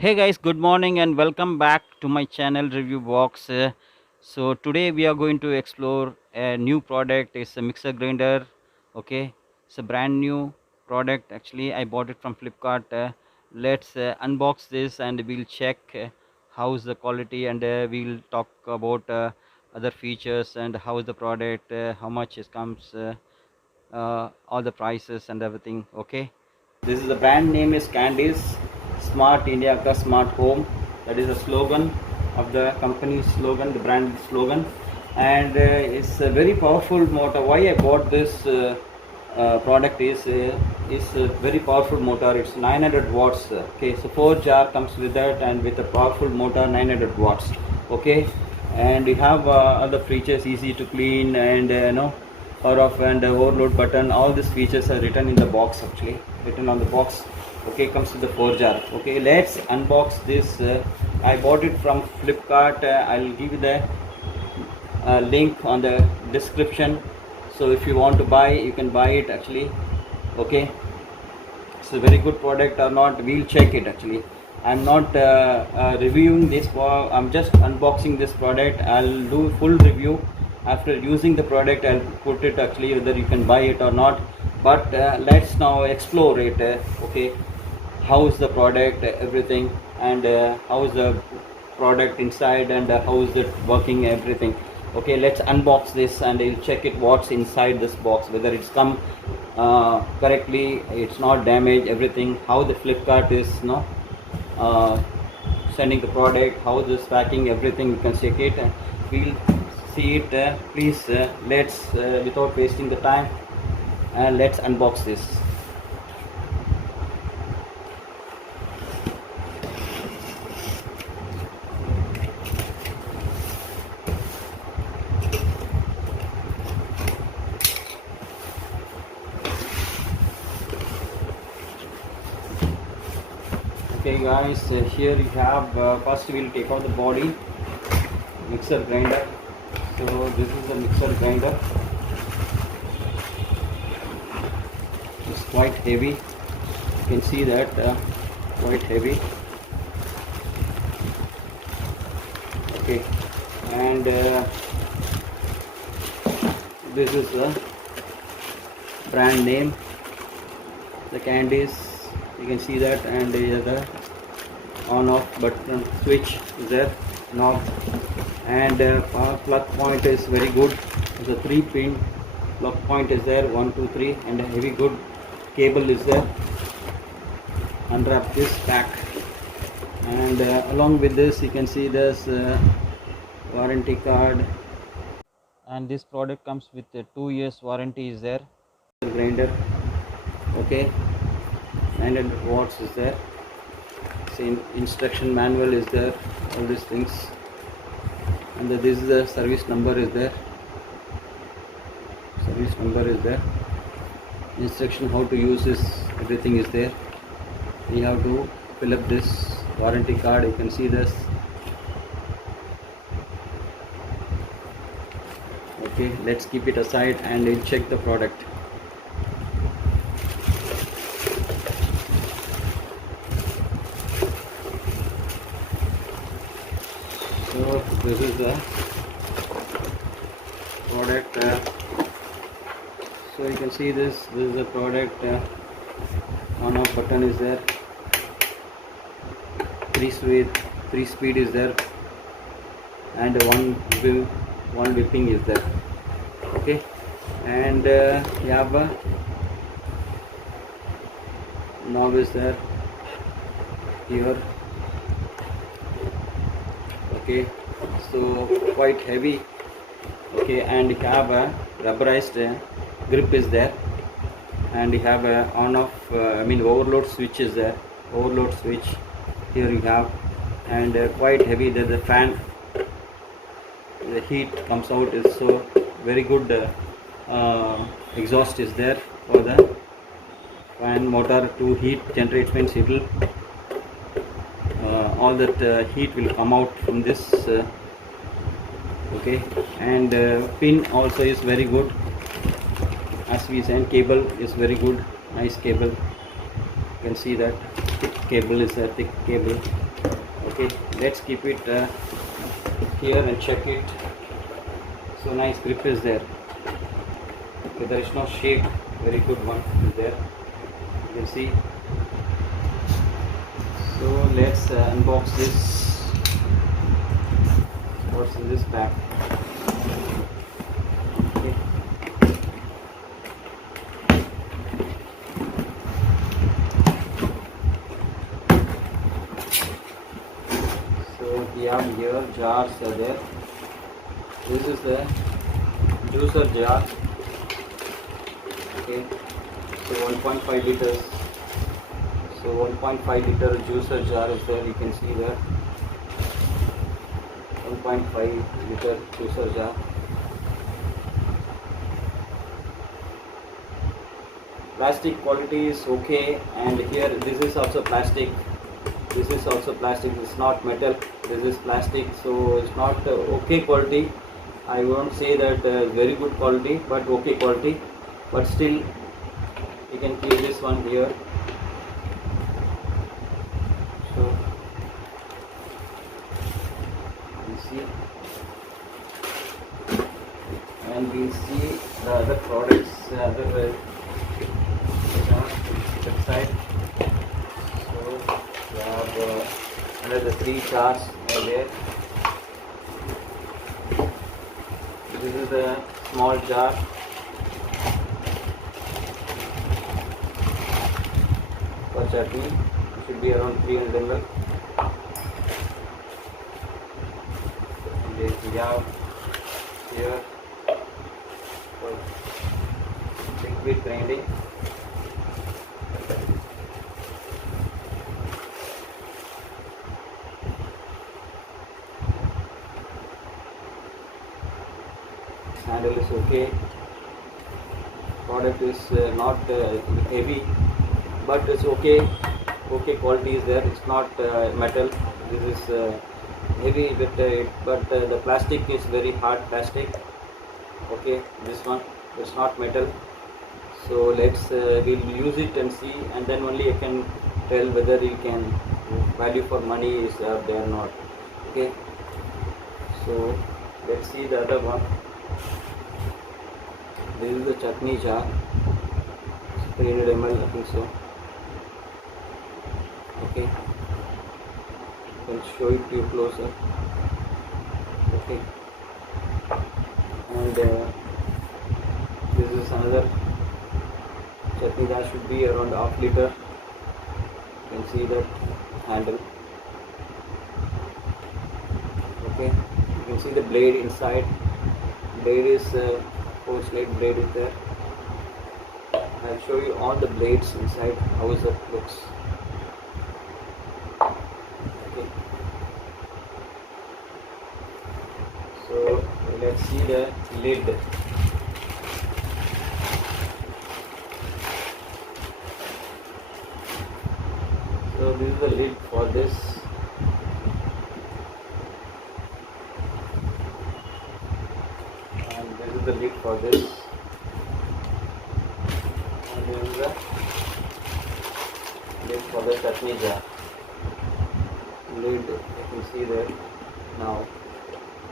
Hey guys, good morning and welcome back to my channel Review Box. So today we are going to explore a new product. It's a mixer grinder. Okay, it's a brand new product. Actually, I bought it from Flipkart. Let's unbox this and we'll check how's the quality, and we'll talk about other features and how is the product, how much it comes, all the prices and everything. Okay, this is the brand name is Candice Smart India Ka Smart Home. That is the slogan of the company slogan, the brand slogan, and it's a very powerful motor. Why I bought this product is a very powerful motor. It's 900 watts. Okay, so 4 jar comes with that, and with a powerful motor 900 watts. Okay, and you have other features, easy to clean, and power off and overload button. All these features are written in the box, actually written on the box. Okay, comes with the 4 jar. Okay, let's unbox this. I bought it from Flipkart. I'll give you the link on the description, so if you want to buy, you can buy it actually. Okay, it's a very good product or not, we'll check it. Actually, I'm not reviewing this, I'm just unboxing this product. I'll do full review after using the product. I'll put it actually whether you can buy it or not, but let's now explore it. Okay, how is the product, everything, and how is the product inside, and how is it working, everything. Okay, let's unbox this and you'll check it what's inside this box, whether it's come correctly, it's not damaged, everything, how the Flipkart is uh, sending the product, how this packing, everything. You can check it and we'll see it. Please, let's without wasting the time, let's unbox this. Okay guys, here you have, first we'll take out the body, mixer grinder. So this is the mixer grinder. It's quite heavy, you can see that, quite heavy. Okay, and this is the brand name, the Candies, you can see that, and the on off button switch is there, knob, and power plug point is very good. The 3-pin plug point is there, 1 2 3, and a heavy good cable is there. Unwrap this pack, and along with this you can see this warranty card, and this product comes with a 2 years warranty is there. Grinder. Okay, 900 watts is there. Same instruction manual is there, all these things, and this is the service number is there. Service number is there. Instruction how to use this, everything is there. You have to fill up this warranty card. You can see this. Okay, let's keep it aside and we'll check the product. So this is the product. So you can see this is the product. On off button is there. 3 speed is there, and one whipping is there. Okay, and you have a knob is there here. Okay, so quite heavy. Okay, and you have a rubberized grip is there, and you have a on off overload switch is there. Overload switch here you have, and quite heavy. There's a fan, the heat comes out is so very good. Exhaust is there for the fan motor to heat generate, means it will all that heat will come out from this. Okay, and pin also is very good, as we said. Cable is very good, nice cable, you can see that. thick cable is a thick cable. Okay, let's keep it here and check it. So nice grip is there. Okay, there is no shake, very good one is there, you can see. So let's unbox this. What's in this pack? Okay. So we have here jars are there. This is the juicer jar. Okay, so 1.5 liters. So 1.5 liter juicer jar is there. You can see there. 1.5 liter juicer jar. Plastic quality is okay, and here this is also plastic. This is also plastic. It's not metal. This is plastic, so it's not okay quality. I won't say that very good quality, but okay quality. But still, you can keep this one here. So you see, and we'll see the other products, other website. So we have another 3 jars there. This is a small jar. For chutney, it should be around 300 ml. And we have here for liquid grinding. Handle is okay. Product is not heavy, but it's okay. Okay quality is there. It's not metal. This is heavy, but the plastic is very hard plastic. Okay, this one it's not metal. So let's we'll use it and see, and then only I can tell whether you can value for money is there or not. Okay, so let's see the other one. This is the chutney jar. It's 300 ml, I think so. Okay, I can show it to you closer. Okay, and this is another chutney jar, should be around half liter. You can see that handle. Okay, you can see the blade inside. Blade is 4-slide blade is there. I'll show you all the blades inside, how it looks. Okay, so let's see the lid. So this is the lid for this. And this is the lid for this. And this is the lid for the chutney jar. Lid, you can see there. Now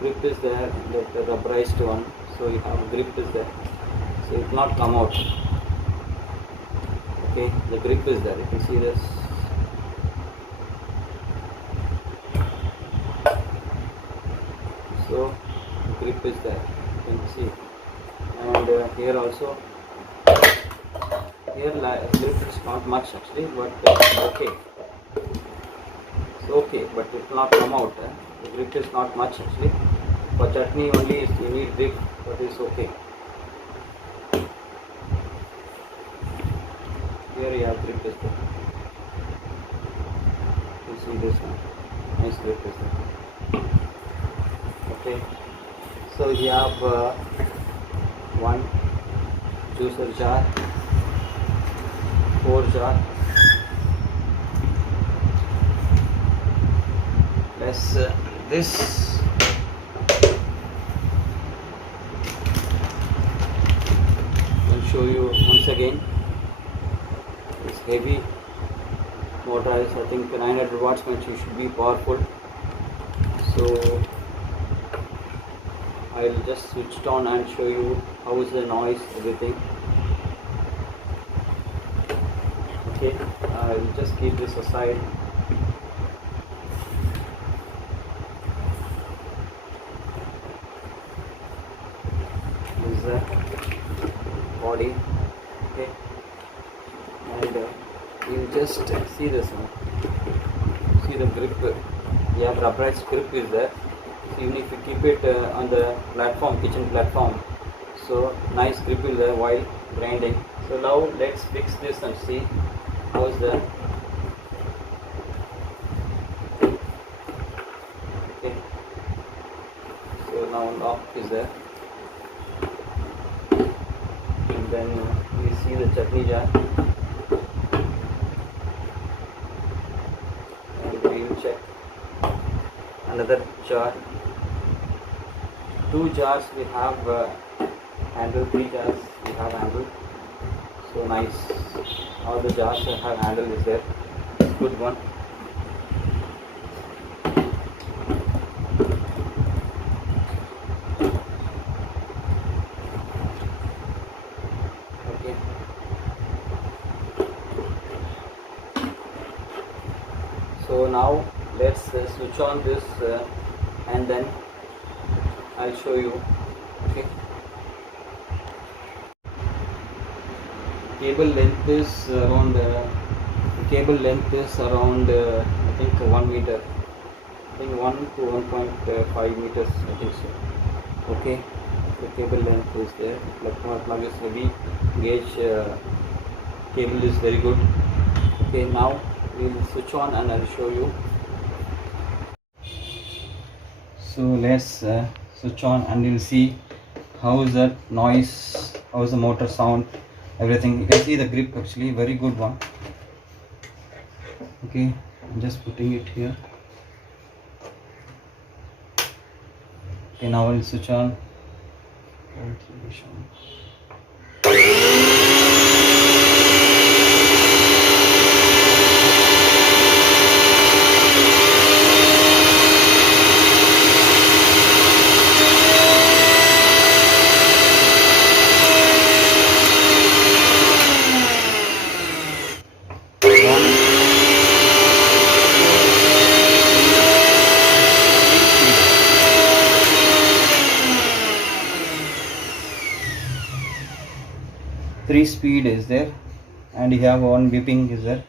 grip is there, the rubberized one. So you have grip is there. So it will not come out. Okay, the grip is there. You can see this. So grip is there, you can see. And here also, here grip is not much actually, but okay. It's okay, but it will not come out. The grip is not much actually. For chutney only you need grip, but it's okay. Here you have grip is there. You see this one, nice grip is there. Okay, so you have one juicer jar, 4 jar, plus this. I'll show you once again. It's heavy, motor is, I think 900 watts means it should be powerful. So I'll just switch it on and show you how is the noise, everything. Okay, I'll just keep this aside. This is the body. Okay, and you just see this one. See the grip. Yeah, rubberized grip is there. So even if you keep it on the platform, kitchen platform, so nice grip is there while grinding. So now let's fix this and see how's the. Okay, so now lock is there, and then we see the chutney jar, and we will check another jar. 2 jars we have handle, 3 jars we have handle. So nice, all the jars have handle is there. Good one. Okay, so now let's switch on this and then I'll show you. Okay, cable length is around I think 1 meter, I think 1 to 1.5 meters, I think so. Okay, the cable length is there. Plug is heavy, gauge cable is very good. Okay, now we will switch on and I'll show you. So let's switch on and you'll see how is that noise, how is the motor sound, everything. You can see the grip, actually very good one. Okay, I'm just putting it here. Okay, now I'll switch on. 3 speed is there, and you have one beeping is there.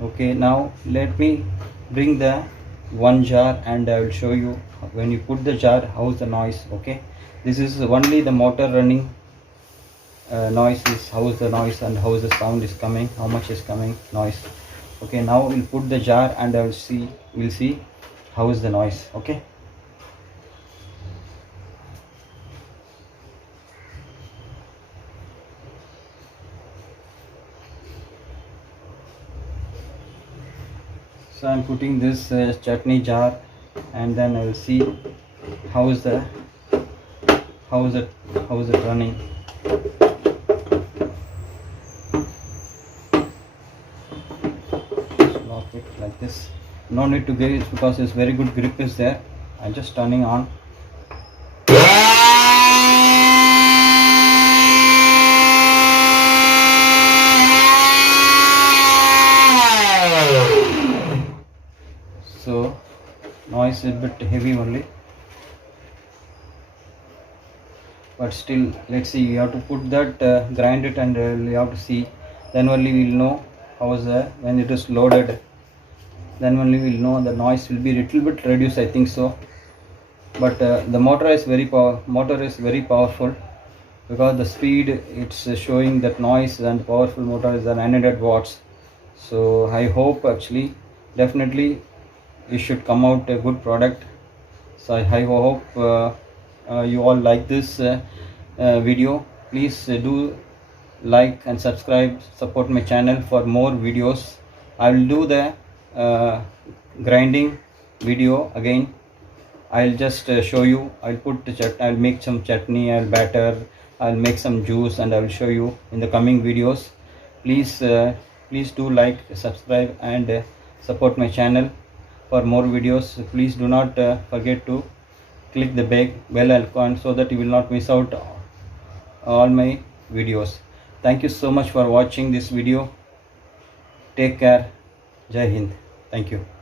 Okay, now let me bring the one jar and I will show you when you put the jar how's the noise. Okay, this is only the motor running noise, is how is the noise and how is the sound is coming, how much is coming noise. Okay, now we'll put the jar and we'll see how is the noise. Okay, so I'm putting this chutney jar and then I will see how is it running. Just lock it like this. No need to give it because it's very good grip is there. I'm just turning on. So noise is a bit heavy only, but still let's see. You have to put that grind it and you have to see, then only we will know how is when it is loaded, then only we will know the noise will be little bit reduced, I think so. But the motor is very powerful because the speed it's showing that noise, and powerful motor is the 900 watts. So I hope actually definitely it should come out a good product. So I hope you all like this video. Please do like and subscribe, support my channel for more videos. I will do the grinding video again. I'll just show you. I'll make some chutney, I'll batter, I'll make some juice, and I will show you in the coming videos. Please please do like, subscribe, and support my channel for more videos. Please do not forget to click the bell icon so that you will not miss out all my videos. Thank you so much for watching this video. Take care. Jai Hind. Thank you.